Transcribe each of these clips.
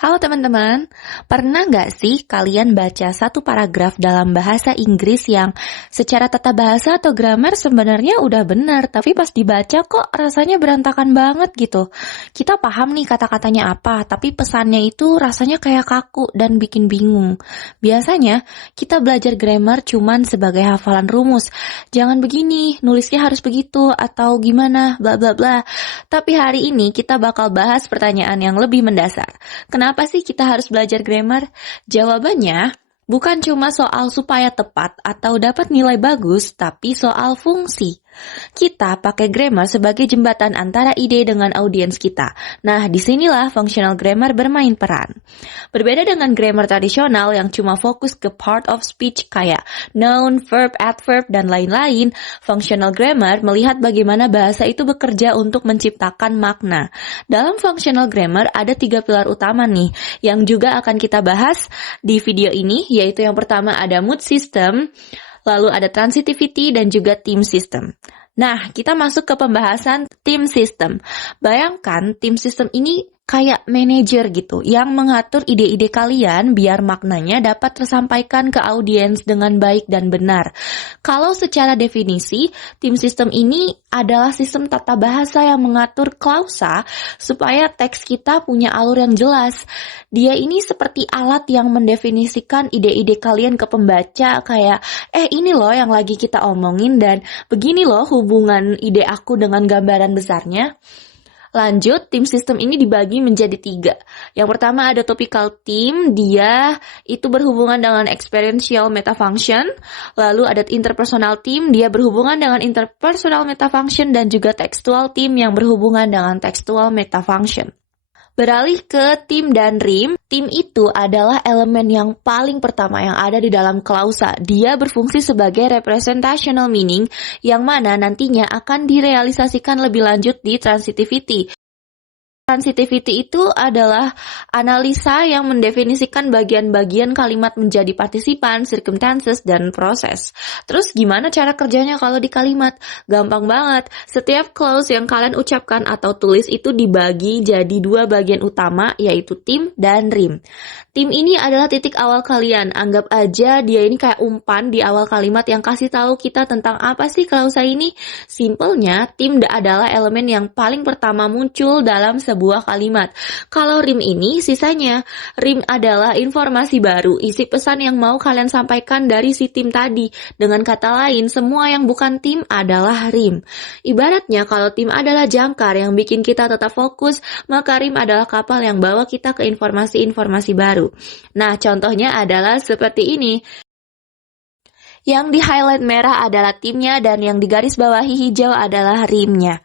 Halo teman-teman, pernah nggak sih kalian baca satu paragraf dalam bahasa Inggris yang secara tata bahasa atau grammar sebenarnya udah benar, tapi pas dibaca kok rasanya berantakan banget gitu. Kita paham nih kata-katanya apa, tapi pesannya itu rasanya kayak kaku dan bikin bingung. Biasanya kita belajar grammar cuman sebagai hafalan rumus. Jangan begini, nulisnya harus begitu, atau gimana, bla bla bla. Tapi hari ini kita bakal bahas pertanyaan yang lebih mendasar. Kenapa sih kita harus belajar grammar? Jawabannya bukan cuma soal supaya tepat atau dapat nilai bagus, tapi soal fungsi. Kita pakai grammar sebagai jembatan antara ide dengan audiens kita. Nah, disinilah functional grammar bermain peran. Berbeda dengan grammar tradisional yang cuma fokus ke part of speech kayak noun, verb, adverb, dan lain-lain, functional grammar melihat bagaimana bahasa itu bekerja untuk menciptakan makna. Dalam functional grammar ada 3 pilar utama nih, yang juga akan kita bahas di video ini, yaitu yang pertama ada mood system, lalu ada transitivity dan juga theme system. Nah, kita masuk ke pembahasan theme system. Bayangkan theme system ini kayak manajer gitu, yang mengatur ide-ide kalian biar maknanya dapat tersampaikan ke audiens dengan baik dan benar. Kalau secara definisi, theme system ini adalah sistem tata bahasa yang mengatur klausa supaya teks kita punya alur yang jelas. Dia ini seperti alat yang mendefinisikan ide-ide kalian ke pembaca kayak, ini loh yang lagi kita omongin dan begini loh hubungan ide aku dengan gambaran besarnya. Lanjut, theme system ini dibagi menjadi 3. Yang pertama ada topical theme, dia itu berhubungan dengan experiential metafunction. Lalu ada interpersonal theme, dia berhubungan dengan interpersonal metafunction dan juga textual theme yang berhubungan dengan textual metafunction. Beralih ke theme dan rhyme, theme itu adalah elemen yang paling pertama yang ada di dalam klausa. Dia berfungsi sebagai representational meaning yang mana nantinya akan direalisasikan lebih lanjut di transitivity. Transitivity itu adalah analisa yang mendefinisikan bagian-bagian kalimat menjadi partisipan, circumstances, dan proses. Terus gimana cara kerjanya kalau di kalimat? Gampang banget. Setiap clause yang kalian ucapkan atau tulis itu dibagi jadi 2 bagian utama, yaitu theme dan rhyme. Theme ini adalah titik awal kalian. Anggap aja dia ini kayak umpan di awal kalimat yang kasih tahu kita tentang apa sih klausa ini. Simpelnya, theme adalah elemen yang paling pertama muncul dalam sebuah kalimat. Kalau rhyme ini sisanya. Rhyme adalah informasi baru, isi pesan yang mau kalian sampaikan dari si theme tadi. Dengan kata lain, semua yang bukan theme adalah rhyme. Ibaratnya kalau theme adalah jangkar yang bikin kita tetap fokus, maka rhyme adalah kapal yang bawa kita ke informasi-informasi baru. Nah, contohnya adalah seperti ini. Yang di highlight merah adalah theme-nya dan yang di garis bawahi hijau adalah rhyme-nya.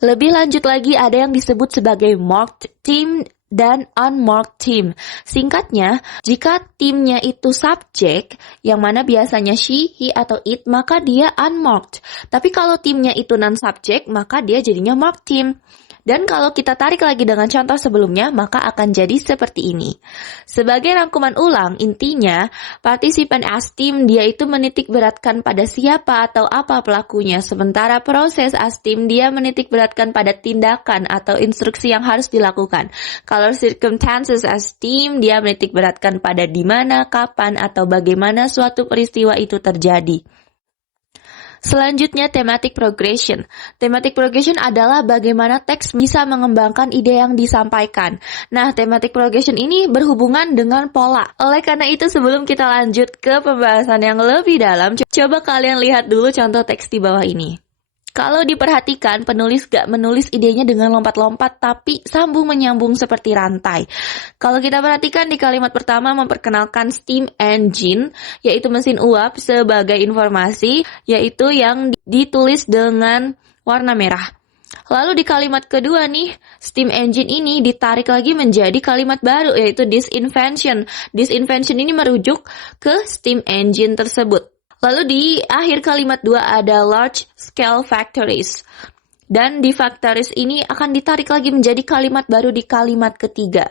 Lebih lanjut lagi ada yang disebut sebagai marked theme dan unmarked theme. Singkatnya, jika theme-nya itu subjek, yang mana biasanya she, he, atau it, maka dia unmarked. Tapi kalau theme-nya itu non-subjek, maka dia jadinya marked theme. Dan kalau kita tarik lagi dengan contoh sebelumnya, maka akan jadi seperti ini. Sebagai rangkuman ulang, intinya, partisipan as theme dia itu menitik beratkan pada siapa atau apa pelakunya, sementara proses as theme dia menitik beratkan pada tindakan atau instruksi yang harus dilakukan. Kalau circumstances as theme, dia menitik beratkan pada di mana, kapan, atau bagaimana suatu peristiwa itu terjadi. Selanjutnya, thematic progression. Thematic progression adalah bagaimana teks bisa mengembangkan ide yang disampaikan. Nah, thematic progression ini berhubungan dengan pola. Oleh karena itu, sebelum kita lanjut ke pembahasan yang lebih dalam, coba kalian lihat dulu contoh teks di bawah ini. Kalau diperhatikan, penulis gak menulis idenya dengan lompat-lompat, tapi sambung menyambung seperti rantai. Kalau kita perhatikan di kalimat pertama memperkenalkan steam engine, yaitu mesin uap sebagai informasi, yaitu yang ditulis dengan warna merah. Lalu di kalimat kedua nih, steam engine ini ditarik lagi menjadi kalimat baru, yaitu this invention. This invention ini merujuk ke steam engine tersebut. Lalu di akhir kalimat 2 ada large scale factories. Dan di factories ini akan ditarik lagi menjadi kalimat baru di kalimat ketiga.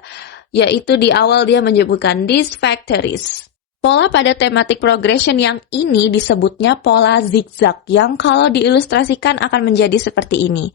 Yaitu di awal dia menyebutkan these factories. Pola pada thematic progression yang ini disebutnya pola zigzag yang kalau diilustrasikan akan menjadi seperti ini.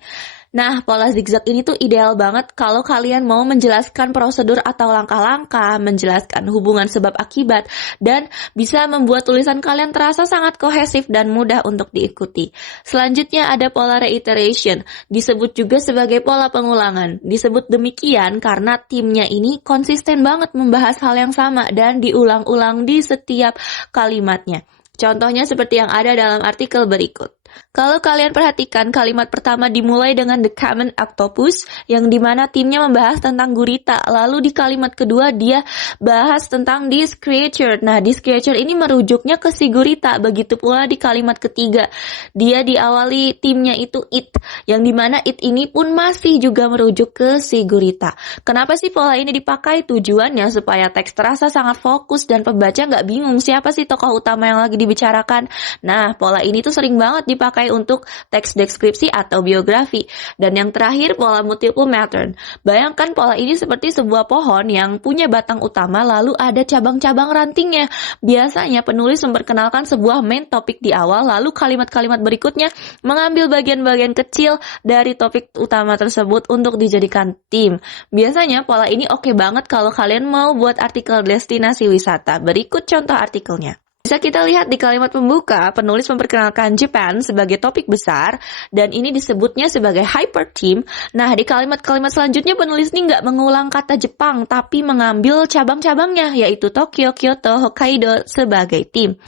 Nah, pola zigzag ini tuh ideal banget kalau kalian mau menjelaskan prosedur atau langkah-langkah, menjelaskan hubungan sebab akibat, dan bisa membuat tulisan kalian terasa sangat kohesif dan mudah untuk diikuti. Selanjutnya ada pola reiteration, disebut juga sebagai pola pengulangan. Disebut demikian karena timnya ini konsisten banget membahas hal yang sama dan diulang-ulang di setiap kalimatnya. Contohnya seperti yang ada dalam artikel berikut. Kalau kalian perhatikan, kalimat pertama dimulai dengan the common octopus, yang dimana timnya membahas tentang gurita. Lalu di kalimat kedua dia bahas tentang this creature. Nah, this creature ini merujuknya ke si gurita. Begitu pula di kalimat ketiga, dia diawali timnya itu it, yang dimana it ini pun masih juga merujuk ke si gurita. Kenapa sih pola ini dipakai? Tujuannya supaya teks terasa sangat fokus dan pembaca nggak bingung siapa sih tokoh utama yang lagi dibicarakan. Nah, pola ini tuh sering banget dipakai untuk teks deskripsi atau biografi. Dan yang terakhir, pola multiple pattern. Bayangkan pola ini seperti sebuah pohon yang punya batang utama lalu ada cabang-cabang rantingnya. Biasanya penulis memperkenalkan sebuah main topik di awal, lalu kalimat-kalimat berikutnya mengambil bagian-bagian kecil dari topik utama tersebut untuk dijadikan tim. Biasanya pola ini oke banget kalau kalian mau buat artikel destinasi wisata. Berikut contoh artikelnya. Bisa kita lihat di kalimat pembuka, penulis memperkenalkan Japan sebagai topik besar, dan ini disebutnya sebagai hypertheme. Nah, di kalimat-kalimat selanjutnya penulis ini nggak mengulang kata Jepang, tapi mengambil cabang-cabangnya, yaitu Tokyo, Kyoto, Hokkaido sebagai theme.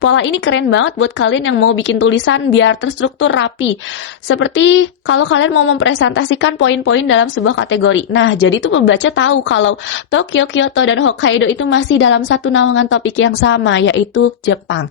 Pola ini keren banget buat kalian yang mau bikin tulisan biar terstruktur rapi. Seperti kalau kalian mau mempresentasikan poin-poin dalam sebuah kategori. Nah, jadi tuh pembaca tahu kalau Tokyo, Kyoto, dan Hokkaido itu masih dalam satu naungan topik yang sama, yaitu Jepang.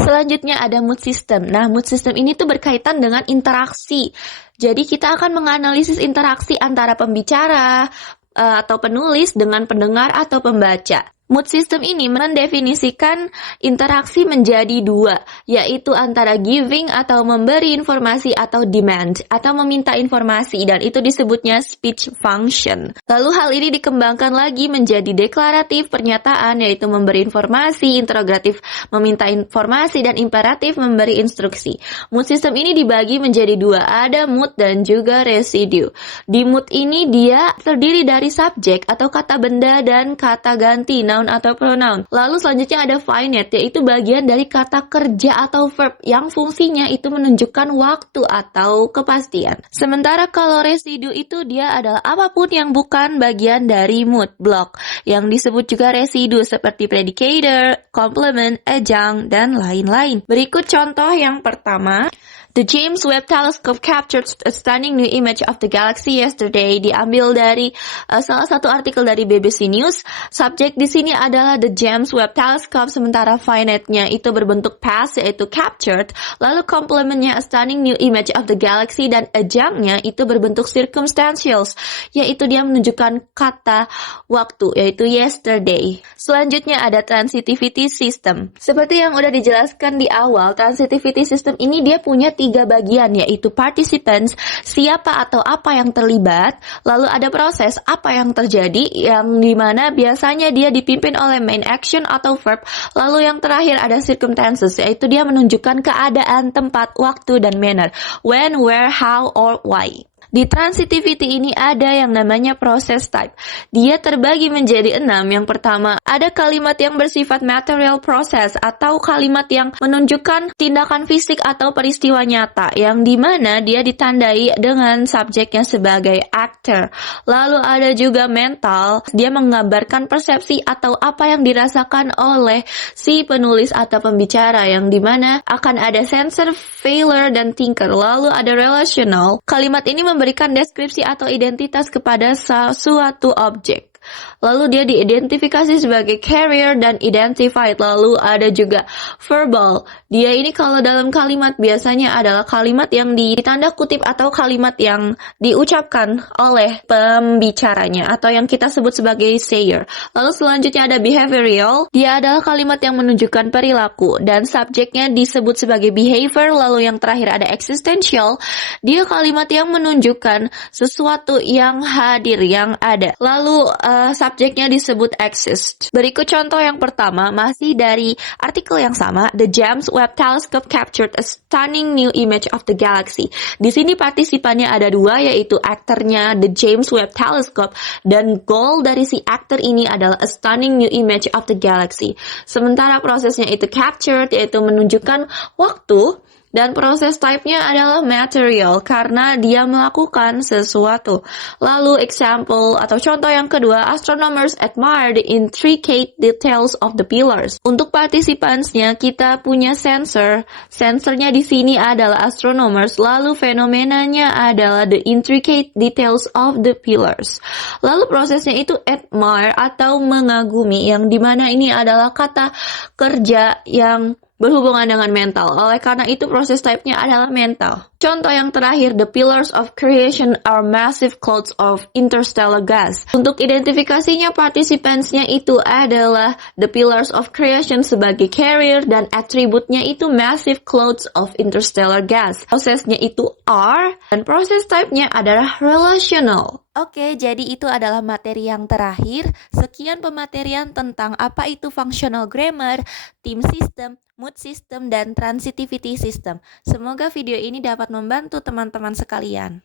Selanjutnya ada mood system. Nah, mood system ini tuh berkaitan dengan interaksi. Jadi kita akan menganalisis interaksi antara pembicara atau penulis dengan pendengar atau pembaca. Mood system ini mendefinisikan interaksi menjadi dua, yaitu antara giving atau memberi informasi atau demand, atau meminta informasi, dan itu disebutnya speech function. Lalu hal ini dikembangkan lagi menjadi deklaratif pernyataan, yaitu memberi informasi, interrogatif meminta informasi, dan imperatif memberi instruksi. Mood system ini dibagi menjadi dua, ada mood dan juga residue. Di mood ini dia terdiri dari subjek atau kata benda dan kata ganti, noun atau pronoun. Lalu selanjutnya ada finite, yaitu bagian dari kata kerja atau verb yang fungsinya itu menunjukkan waktu atau kepastian. Sementara kalau residue itu dia adalah apapun yang bukan bagian dari mood block, yang disebut juga residue seperti predicator, complement, adjunct, dan lain-lain. Berikut contoh yang pertama. The James Webb Telescope captured a stunning new image of the galaxy yesterday. Diambil dari salah satu artikel dari BBC News. Subjek di sini adalah the James Webb Telescope, sementara finite-nya itu berbentuk past, yaitu captured. Lalu complement-nya a stunning new image of the galaxy, dan adjunct-nya itu berbentuk circumstantials, yaitu dia menunjukkan kata waktu, yaitu yesterday. Selanjutnya ada transitivity system. Seperti yang udah dijelaskan di awal, transitivity system ini dia punya tiga bagian, yaitu participants, siapa atau apa yang terlibat, lalu ada proses, apa yang terjadi, yang dimana biasanya dia dipimpin oleh main action atau verb, lalu yang terakhir ada circumstances, yaitu dia menunjukkan keadaan, tempat, waktu, dan manner, when, where, how, or why. Di transitivity ini ada yang namanya process type. Dia terbagi menjadi 6. Yang pertama, ada kalimat yang bersifat material process atau kalimat yang menunjukkan tindakan fisik atau peristiwa nyata, yang dimana dia ditandai dengan subjeknya sebagai actor. Lalu ada juga mental, dia menggambarkan persepsi atau apa yang dirasakan oleh si penulis atau pembicara, yang dimana akan ada sensor, feeler, dan thinker. Lalu ada relational, kalimat ini memberikan deskripsi atau identitas kepada suatu objek. Lalu dia diidentifikasi sebagai carrier dan identified. Lalu ada juga verbal. Dia ini kalau dalam kalimat biasanya adalah kalimat yang ditanda kutip atau kalimat yang diucapkan oleh pembicaranya atau yang kita sebut sebagai sayer. Lalu selanjutnya ada behavioral. Dia adalah kalimat yang menunjukkan perilaku dan subjeknya disebut sebagai behavior. Lalu yang terakhir ada existential. Dia kalimat yang menunjukkan sesuatu yang hadir, yang ada. Lalu subjeknya disebut exist. Berikut contoh yang pertama, masih dari artikel yang sama. The James Webb Telescope captured a stunning new image of the galaxy. Di sini partisipannya ada dua, yaitu aktornya The James Webb Telescope, dan goal dari si aktor ini adalah a stunning new image of the galaxy. Sementara prosesnya itu captured, yaitu menunjukkan waktu, dan proses type-nya adalah material karena dia melakukan sesuatu. Lalu example atau contoh yang kedua, astronomers admire the intricate details of the pillars. Untuk participansnya kita punya sensor. Sensornya di sini adalah astronomers. Lalu fenomenanya adalah the intricate details of the pillars. Lalu prosesnya itu admire atau mengagumi, yang dimana ini adalah kata kerja yang berhubungan dengan mental. Oleh karena itu proses type-nya adalah mental. Contoh yang terakhir, the pillars of creation are massive clouds of interstellar gas. Untuk identifikasinya, participansnya itu adalah the pillars of creation sebagai carrier, dan atributnya itu massive clouds of interstellar gas. Prosesnya itu are, dan proses type-nya adalah relational. Oke, jadi itu adalah materi yang terakhir. Sekian pematerian tentang apa itu functional grammar, theme system, mood system, dan transitivity system. Semoga video ini dapat membantu teman-teman sekalian.